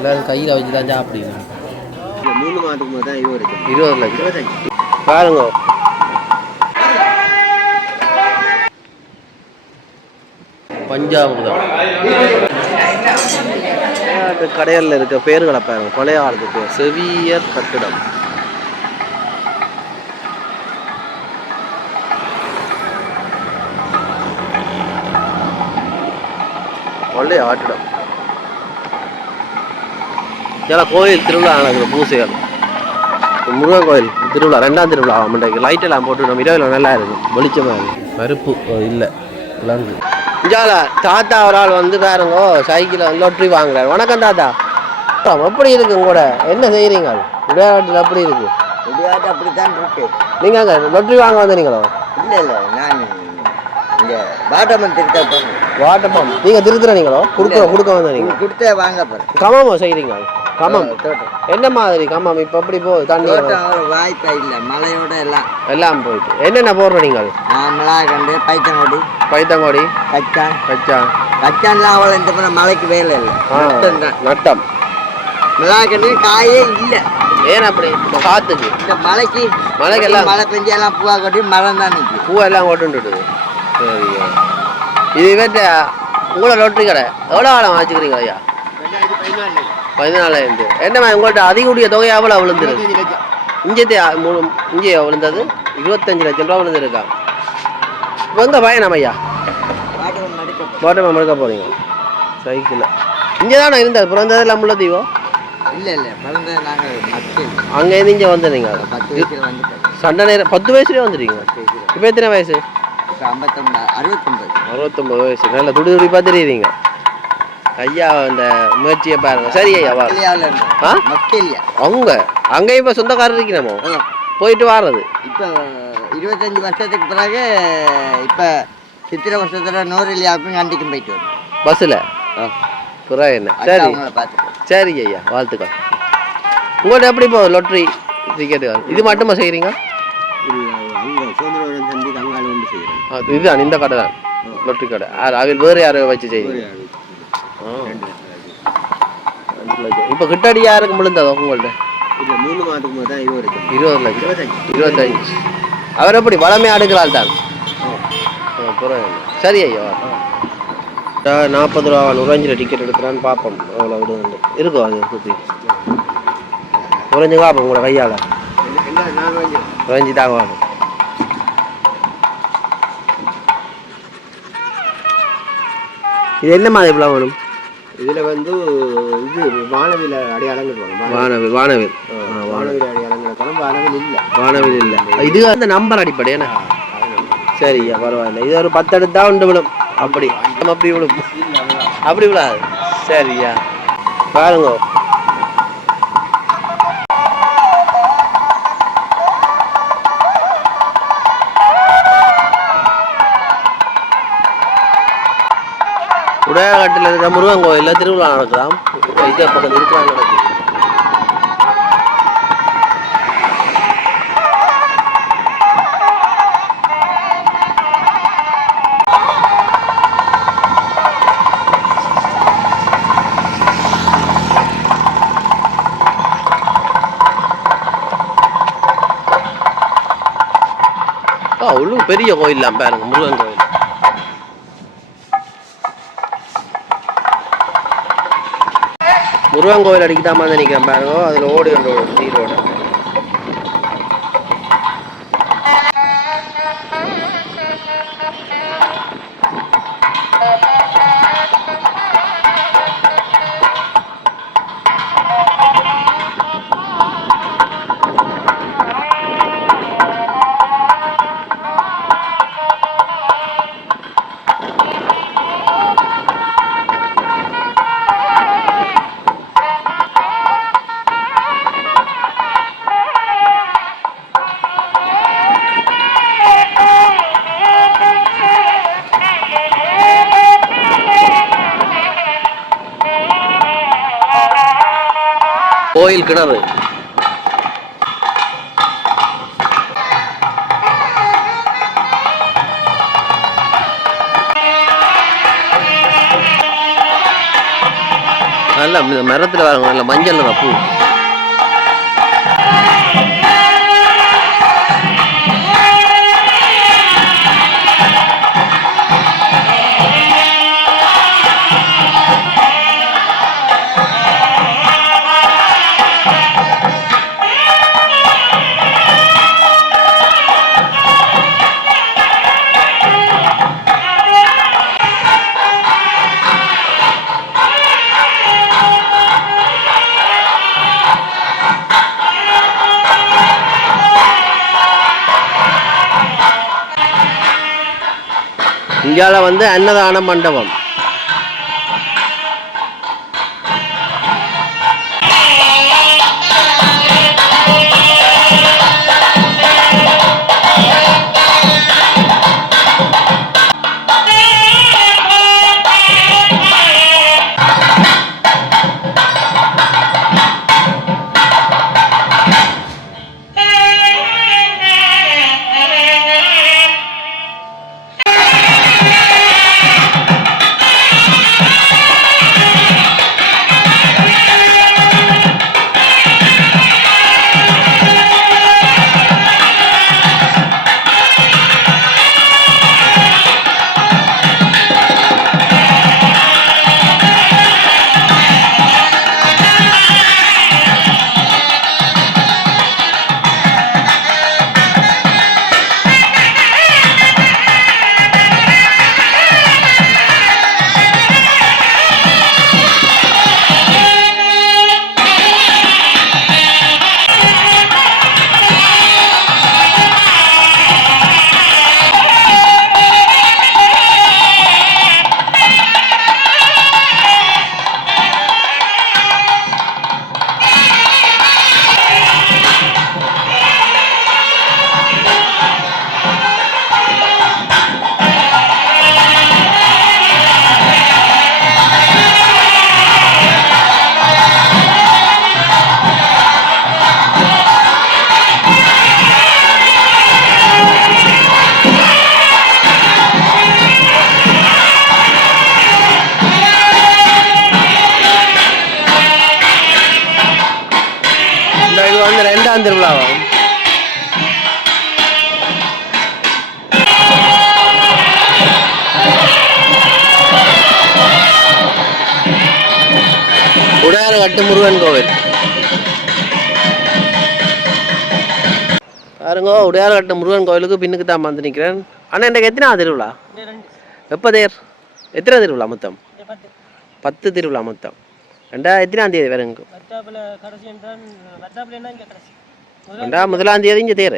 எல்லாரும் கையில் வச்சு தான் சாப்பிடுங்க. 3 மாதத்துக்கு தான் 20 லட்சம் பாருங்க. பஞ்சாமிர்தம் கடையில் இருக்க பேர்களை பாருங்க. பழைய காலத்து பேர் செவியர் கட்டிடம். பழைய ஆட்டிடம். சில கோயில் திருவிழா நடக்குது. பூசைகள் முருகன் கோயில் திருவிழா 2ஆம் திருவிழா. மண்டைக்கு லைட் எல்லாம் போட்டு நம்ம இரவில் நல்லா இருக்கும். வெளிச்சமாக இருக்கும். பருப்பு இல்லை விலங்கு. இஞ்சால தாத்தா ஒரு ஆள் வந்து பாருங்க சைக்கிளில் லொட்ரி வாங்குறாரு. வணக்கம் தாத்தா. எப்படி இருக்கு கூட என்ன செய்கிறீங்க? விளையாட்டில் எப்படி இருக்கு? விளையாட்டு அப்படித்தான் இருக்கு. நீங்கள் அங்கே லொட்ரி வாங்க வந்தீங்களோ? இல்லை இல்லை, நான் இங்கே வாட்டமன் திருத்த. வாட்டப்பம் நீங்கள் திருத்துறீங்களோ? கொடுக்க வந்தீங்க. கொடுத்தே வாங்க போகிறேன். கமமோ செய்கிறீங்க? கமம் என்ன மாதிரி கமம்? இப்போ எப்படி போகுது தண்ணி? வாய்ப்பா இல்லை, மழையோட எல்லாம் போயிட்டு. என்னென்ன போடுறோம் நீங்கள்? மிளகாக்கண்டு, பைத்தங்கோடி, கச்சான்லாம் அவ்வளோ இந்த பண்ண மழைக்கு வேலை இல்லை. நட்டம் மிளகாக்கண்டு காயே இல்லை. ஏன் அப்படி? காத்துக்கு இந்த மழைக்கு எல்லாம் மழை பெஞ்சு எல்லாம் பூவா கொட்டி மரம் தான் நிற்கும். பூவெல்லாம் கொட்டுண்டுடுது. சரி, இது இவற்ற உங்களோட லொட்ரி கடை எவ்வளோ காலம் வச்சுக்கிறீங்க ஐயா? 14 என்னம்மா உங்கள்கிட்ட அதிகூடிய தொகை எவ்வளோ விழுந்துருக்கு? இங்கே விழுந்தது 25 லட்சம் ரூபா விழுந்துருக்கா. இப்போ எங்கே பயணம் ஐயா? பாட்டமாக மறுக்க போகிறீங்க சைக்கிளில்? இங்கே தானே இருந்தது பிறந்ததெல்லாம் முள்ள தீவோ? இல்லை இல்லை, பிறந்தது நாங்கள் அங்கேருந்து இங்கே வந்துடுங்க. 10 வயசுல வந்துட்டேன். சண்டை நேரம் 10 வயசுலேயே வந்துடுங்க. இப்போ எத்தனை வயசு? 69 வயசு. நல்ல துடிதுடிப்பாக தெரியுறீங்க ஐயா. இந்த முயற்சியை பாருங்க. சரி ஐயா வா. அவங்க அங்கே இப்போ சொந்தக்காரர் இருக்கணுமோ போயிட்டு வாரது. இப்போ 25 வருஷத்துக்கு பிறகு இப்போ சித்திரை வருஷத்துல நூறுலியாவுக்கும் கண்டிக்கும் போயிட்டு வரும் பஸ்ஸில். புறா என்ன? சரி சரி ஐயா, வாழ்த்துக்கள். உங்கள்கிட்ட எப்படி போகுது லொட்ரி டிக்கெட்டுகள்? இது மட்டுமா செய்கிறீங்க? இதுதான் இந்த கடை தான் லொட்ரி கடை. அதில் வேறு யாரும் வச்சு செய்யுங்க. இப்போ கிட்டடி யாருக்கு விழுந்ததோ உங்கள்கிட்ட? 3 மாதத்துக்கு தான் 20 லட்சம் 25. அவர் எப்படி வளமே அடுக்கலால் தான். சரி ஐயா 40 ரூபா 105 டிக்கெட் எடுக்கிறான்னு பார்ப்போம். அவ்வளோ விடுங்க இருக்கும். அது சுற்றி குறைஞ்சு பார்ப்போம். உங்களோட கையால் 5 தாங்க வாங்க. இது என்ன மாதிரி இவ்வளோ வேணும்? இதில் வந்து இது வானவில் அடையாளங்கள் வரும். வானவில் அடையாளங்கள் வரும். வானவில் இல்லை. இது அந்த நம்பர் அடிப்படை என்ன? சரியா பரவாயில்ல. இது ஒரு 10 எடுத்தா உண்டு விழும். அப்படி விழும். அப்படி விழாது. சரியா பாருங்க. உடையாகாட்டில் இருக்கிற முருகன் கோயிலில் திருவிழா நடக்கலாம். இதே பக்கம் திருவிழா நடக்குது. உள்ளூர் பெரிய கோயில்லாம் பாருங்க. முருகன் கோயில் முருகன் கோயில் அடிக்கிட்டாமா நினைக்கிறேன் பாருங்க. அதில் ஓடி கொண்டு நீரோட கோயில் கிணறு. நல்ல மரத்தில் வர நல்ல மஞ்சள் நிற பூ. இங்கால வந்து அன்னதான மண்டபம். இது வந்து 2ஆம் திருவிழாவாகும். உடையார்கட்டு முருகன் கோவில் பாருங்க. உடையார்கட்டு முருகன் கோவிலுக்கு பின்னுக்கு தான் வந்து நிற்கிறேன். ஆனால் இன்றைக்கு எத்தனாவது திருவிழா? எப்போ தேர்? எத்தனை திருவிழா மொத்தம்? 10 திருவிழா மொத்தம். எத்தனாம் தேதி வேறுங்க? 1ஆம் தேதி இங்கே தேர்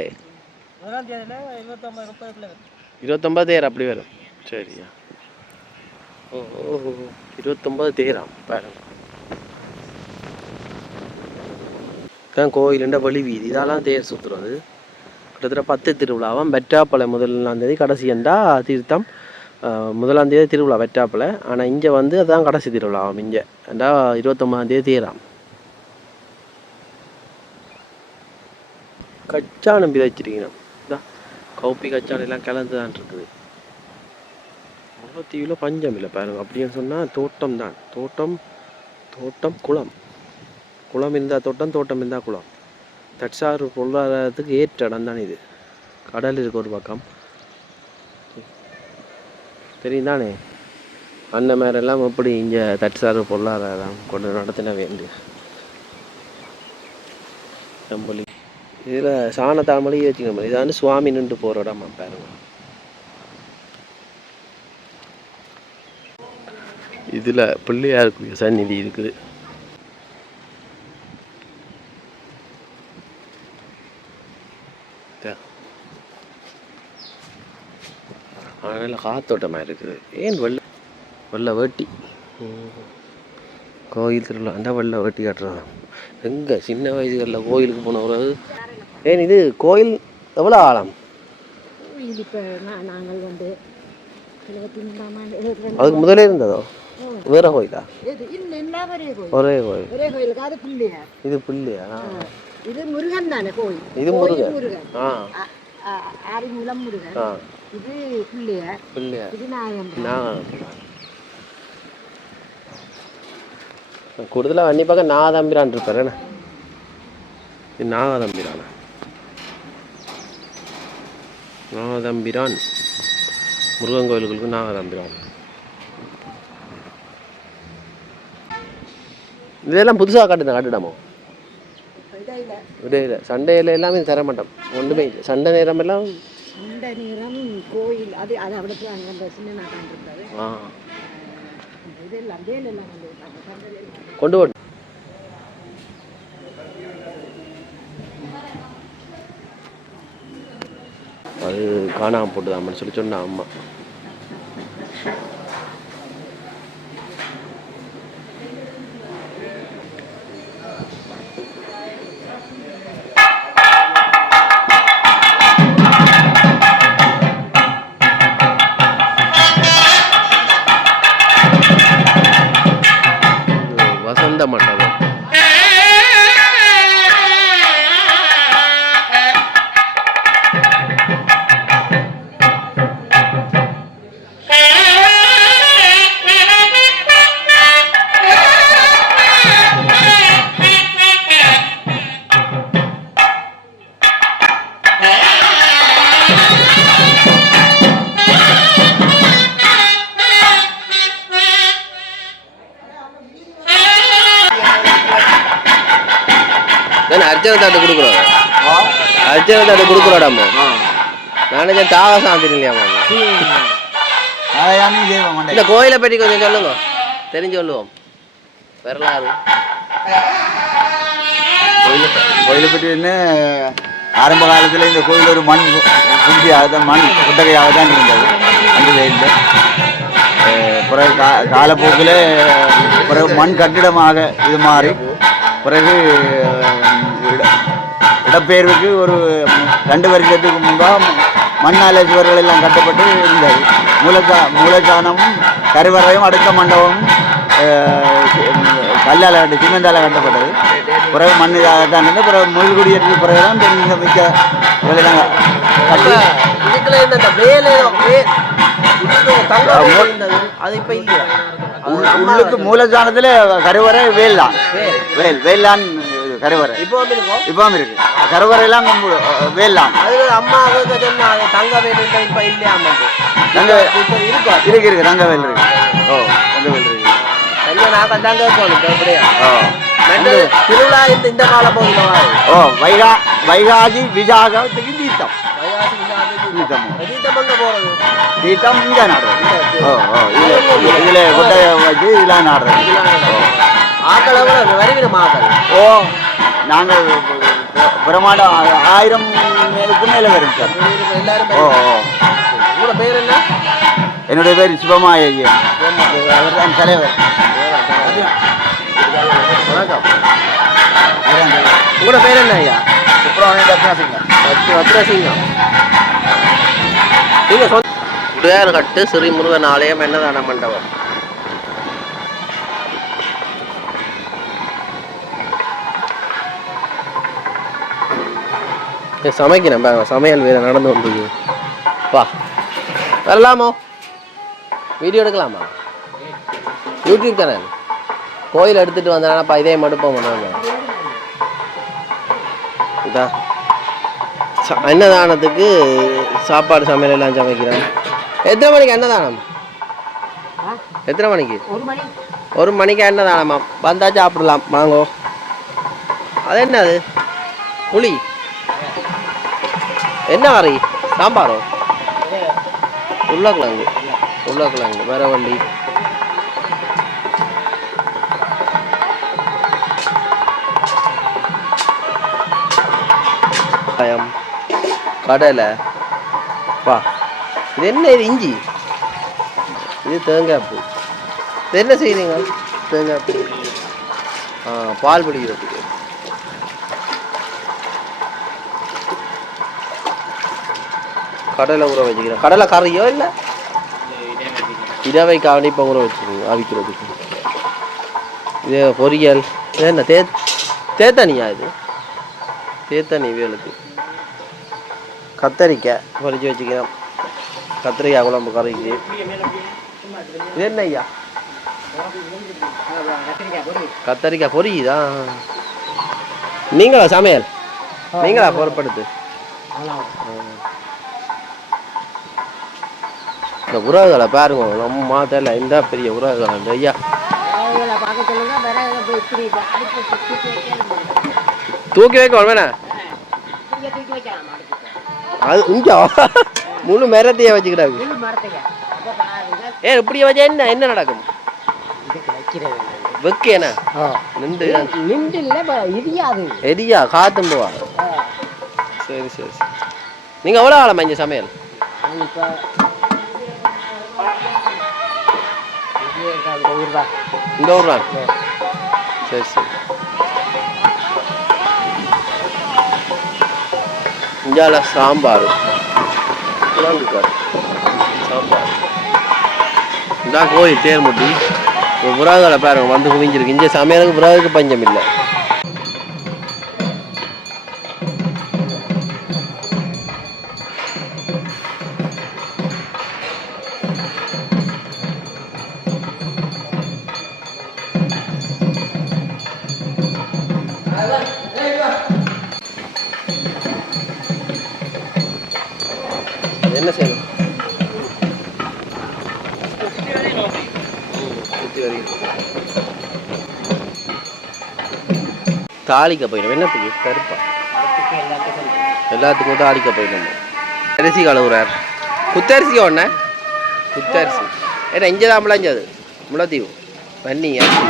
29 தேர் அப்படி வரும். சரியா? ஓ 29 தேராம் பாருங்க. தான் கோயிலுண்ட வழி வீதி இதெல்லாம் தேர் சுற்றுறது. கிட்டத்தட்ட 10 திருவிழாவாம். வெற்றாப்பளை 1ஆம் தேதி, கடைசி என்றா தீர்த்தம் 1ஆம் தேதி திருவிழா வெற்றாப்பளை. ஆனால் இங்கே வந்து அதுதான் கடைசி திருவிழாவாம். இங்கே ஏண்டா 29ஆம் தேதி தேராம். கச்சானம் விதைச்சிருக்கணும். இதான் கௌப்பி கச்சானம் எல்லாம் கலந்து தான் இருக்குது. முல்லைத்தீவில் பஞ்சம் இல்லை பாருங்க. அப்படின்னு சொன்னால் தோட்டம் தான். தோட்டம் குளம் இருந்தால் தோட்டம் இருந்தால் குளம். தற்சார்பு பொருளாதாரத்துக்கு ஏற்ற இடம் தான் இது. கடல் இருக்கு ஒரு பக்கம், தெரியும் தானே. அந்த மாதிரிலாம் எப்படி இங்கே தற்சார்பு பொருளாதாரம் கொண்டு நடத்தின வேண்டு நம்பளி. இதில் சாணத்தாமலி வச்சுக்கணும். இது வந்து சுவாமி நின்று போகிற இடமா பாருங்க. இதில் பிள்ளையாருக்கு சந்நிதி இருக்குது. அதனால் காத்தோட்டமாக இருக்குது. ஏன் வெள்ளை வேட்டி கோயில் திருவிழா அந்த வெள்ளை வேட்டி காட்டுறாங்க. எங்கே சின்ன வயசுகளில் கோயிலுக்கு போனவங்க. ஏன் இது கோயில் எவ்வளோ ஆழம்? அதுக்கு முதலே இருந்ததோ? வேற கோயிலா? ஒரே கோயில். இது பிள்ளையா? இது முருகன் தானே கோயில். இது முருகன். ஆரிமூலம் முருகன். இது பிள்ளையார். இது நாகம். கூடுதலாக வன்னி பக்கம் நாகதம்பிரான் இருப்பார் என்ன இது நாகதம்பிரானா நாகதம்பிரான் முருகன் கோயிலுக்கு நாகதம்பிரான் இதெல்லாம் புதுசாக கட்டிடமோ இல்லை சண்டையில் எல்லாமே தர மாட்டோம் ஒன்றுமே இல்லை சண்டை நேரம் எல்லாம் கோயில் அது அது അവിടെ அங்கே சின்ன கொண்டு போட்டு அது காணாமல் போட்டுதான்னு சொல்லி சொன்னா அம்மா வசந்த மண்டபம் அர்ச்சனை தாட்டு கொடுக்குறோம் அர்ச்சனை தாட்டு கொடுக்குறோடாமோ நானே தாவ சாந்தி இல்லையாமா இந்த கோயிலை பற்றி கொஞ்சம் சொல்லுங்க தெரிஞ்சு சொல்லுவோம் வரலாறு கோயிலை பற்றி என்ன ஆரம்ப காலத்தில் இந்த கோயில் ஒரு மண் குடியாக தான் மண் குட்டகையாக தான் இருந்தது அந்த கோயிலில் பிறகு காலப்போக்கில் பிறகு மண் கட்டிடமாக இது மாறி பிறகு இடப்பெயர்வுக்கு ஒரு 2 வருஷத்துக்கு முன்பாக மண்ணால சுவர்கள் எல்லாம் கட்டப்பட்டு இருந்தது மூலச்சானமும் கருவறையும் அடுத்த மண்டபமும் கல்லால் சிமெண்டால் கட்டப்பட்டது பிறகு மண் தான் இருந்தது பிறகு முழுகுடியேற்ற பிறகு தான் இந்த மிக்க வேலைதான் கட்டி உள்ளுக்கு மூலச்சானத்தில் கருவறை வேல்லான் வேல்லான் கருவறை இப்பவும் இருக்கு கருவறையெல்லாம் வேலாம் தங்க வேல் இருக்கு தங்க வேல் இருக்கு ஓ தங்க வேல் இருக்கு திருவிழா இந்த கால பகுதியில் ஓ வைகாசி விசாகத்துக்கு தீர்த்தம் தீர்த்தம் இங்கே நாடுறது இதில் கொட்டையை வச்சு இதெல்லாம் நாடுறது ஆக்கள் வருகிறோம் ஆக்கள் ஓ நாங்கள் பிரமாண்டம் 1000 மேலே வரும் சார் ஓ உங்களோட பேர் என்ன என்னுடைய பேர் சிவமாய ஐயா அவர் தான் தலைவர் வணக்கம் உங்களோட பேர் என்ன ஐயா ரத்னசிங்கம் நீங்கள் சொந்த கட்டு ஸ்ரீ முருகன் ஆலயம் என்னதான மண்டபம் சமைக்கிறேன் பாருங்க சமையல் வேறு நடந்து வந்துருக்கு வா வரலாமோ வீடியோ எடுக்கலாமா யூடியூப் சேனல் கோயில் எடுத்துகிட்டு வந்தேனாப்பா இதே மடுப்போம் பண்ணுவாங்க இதா அன்னதானத்துக்கு சாப்பாடு சமையல் எல்லாம் சமைக்கிறேன் எத்தனை மணிக்கு அன்னதானம் எத்தனை மணிக்கு 1 மணிக்கு அன்னதானமா வந்தா சாப்பிடலாம் வாங்கோ அது என்னது புளி என்ன வரை சாம்பாரோ உருளைக்கிழங்கு மரவள்ளி கடலை பா இது என்ன இது இஞ்சி இது தேங்காய் பூ இது என்ன செய்யுறீங்க தேங்காய் பூ பால் பிடிக்கிறதுக்கு கடலை ஊற வச்சுக்கிறேன் கடலை கறியோ இல்லை இரவை காவணி இப்போ ஊற வச்சுருங்க அவிக்கிறதுக்கு இது பொரியல் இது என்ன தேத்தனியா இது தேத்தனி வேலுக்கு கத்தரிக்காய் பொரிச்சு வச்சுக்கிறோம் கத்திரிக்காய் குழம்பு கறிக்கு இது என்ன ஐயா கத்தரிக்காய் பொரியுதா? நீங்களா சமையல்? நீங்களா பொறுப்படுத்து? இந்த உறவுகளை பாருங்க, நம்ம மாத்தல இந்த பெரிய உறவுகளை இந்த ஐயா தூக்கி வைக்க வேணா அது இங்க முழு மரத்தையே வச்சுக்கிட்டாங்க. ஏன் இப்படியே வச்சா என்ன என்ன நடக்கும்? வெக்கேனா நின்று எரியா காத்தும் போவா. சரி சரி சரி. நீங்க எவ்வளோ ஆளமா இங்க சமையல்? இந்த ஊர் தான். சரி சரி. இஞ்சால சாம்பார் சாம்பார் இதான் கோயில் தேர்முட்டி. புறாகளை பாருங்க வந்து குவிஞ்சிருக்கு. இங்கே சமையலுக்கு புறாவுக்கு பஞ்சம் இல்லை. என்ன செய்யணும்? தாளிக்க போயிடும். என்னத்துக்கு? கருப்பா எல்லாத்துக்கும் தாளிக்க போயிடும். அரிசி கழுவுறார். குத்தரிசி ஒன்று குத்தரிசி ஏன்னா இங்கே தான் முளைஞ்சது. முளைத்தீவு பண்ணி அரிசி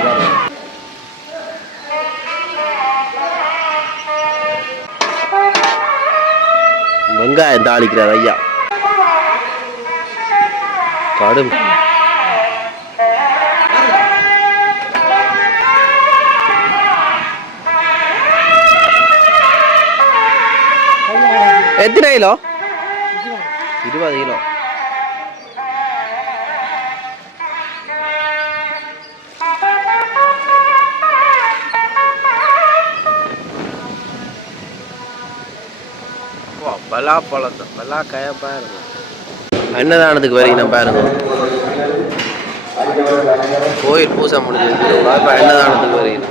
வெங்காயம் தாளிக்கிறார் ஐயா. கடும் எத்தனை கிலோ? 20 கிலோ. பலாப்பழத்தை பலாக்காய பாருங்க. அன்னதானத்துக்கு வரீங்க பாருங்க. கோயில் பூசை முடிஞ்சது. அன்னதானத்துக்கு வரீங்க.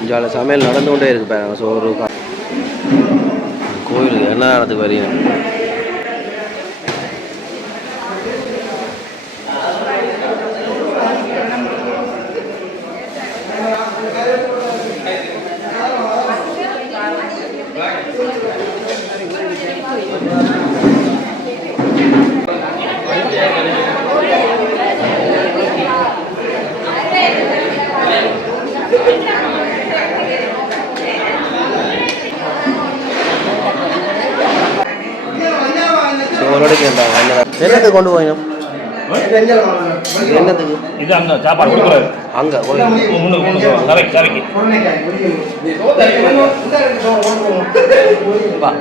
இஞ்சால சமையல் நடந்து கொண்டே இருக்கு பாருங்க. சோறு கோயிலுக்கு அன்னதானத்துக்கு வரீங்க. என்னத்துக்கு கொண்டு போய் என்னத்துக்கு இது அங்க சாப்பாடு கொடுக்குறாரு அங்க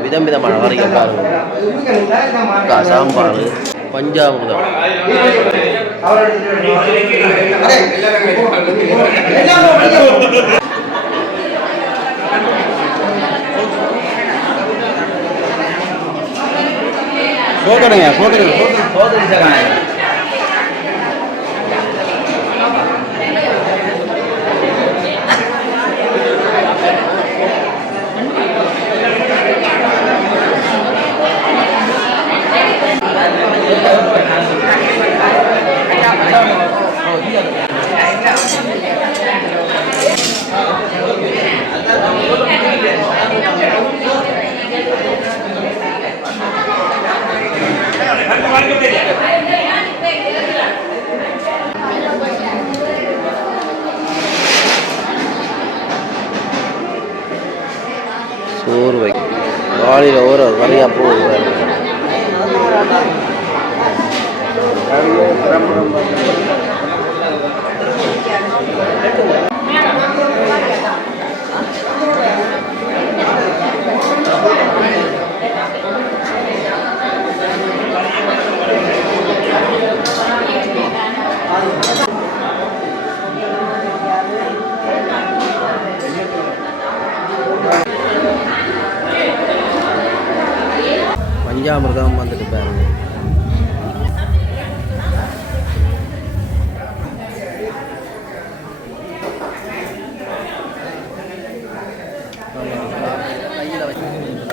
விதம் விதமான வரைக்கும் பாருங்க. சாம்பார் பஞ்சாமிர்தம் போட்டுடுங்க போட்டுடுங்க. சோறு வைக்கும் வாளியில் ஒரு வரையா போகுது. பஞ்சாமிர்தம் வந்துட்டு பாருங்க.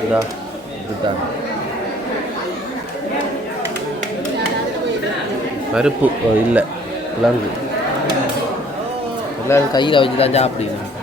இதா இதுதான் பருப்பு இல்லை கிழங்கு எல்லாரும் கையில் வச்சு தான் சாப்பிடுங்க.